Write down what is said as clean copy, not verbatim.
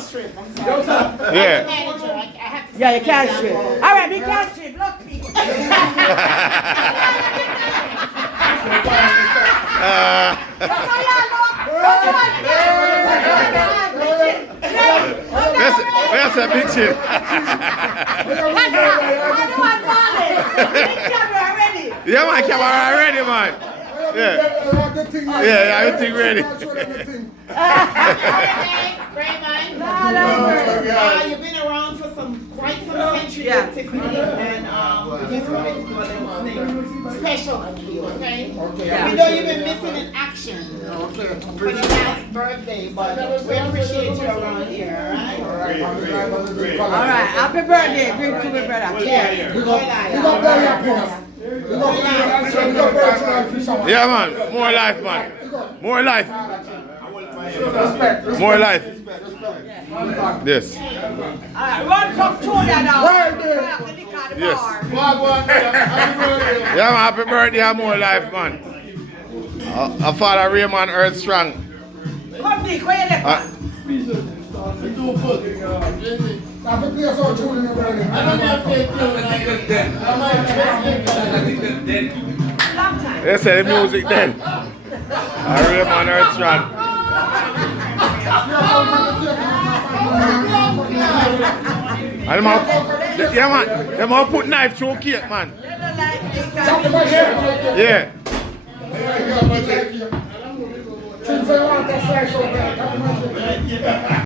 strip. I'm sorry. Yeah. Manager, I have to Yeah, you can't strip. All right, we can't strip. Look, people. That's a big shit. Yeah, man, camera already, man. Yeah, everything ready. Raymond. You've been around for quite some centuries, Tiffany, and we just wanted to do a little thing special for you, okay? We know you've been missing in action for your last birthday, but we appreciate you around here, all right? All right, happy birthday. Drink to me, brother. Cheers. Yeah, man. More life, man. More life. More life. Yes. All right, run some tuna now. Yes. Yeah, man. Happy birthday and more life, man. Our father Raymond Earth Strong. Come, Dick, where you left? They say the music then. Raymond Earth Strong. And yeah, man. Them all put knife through cake, man. Yeah.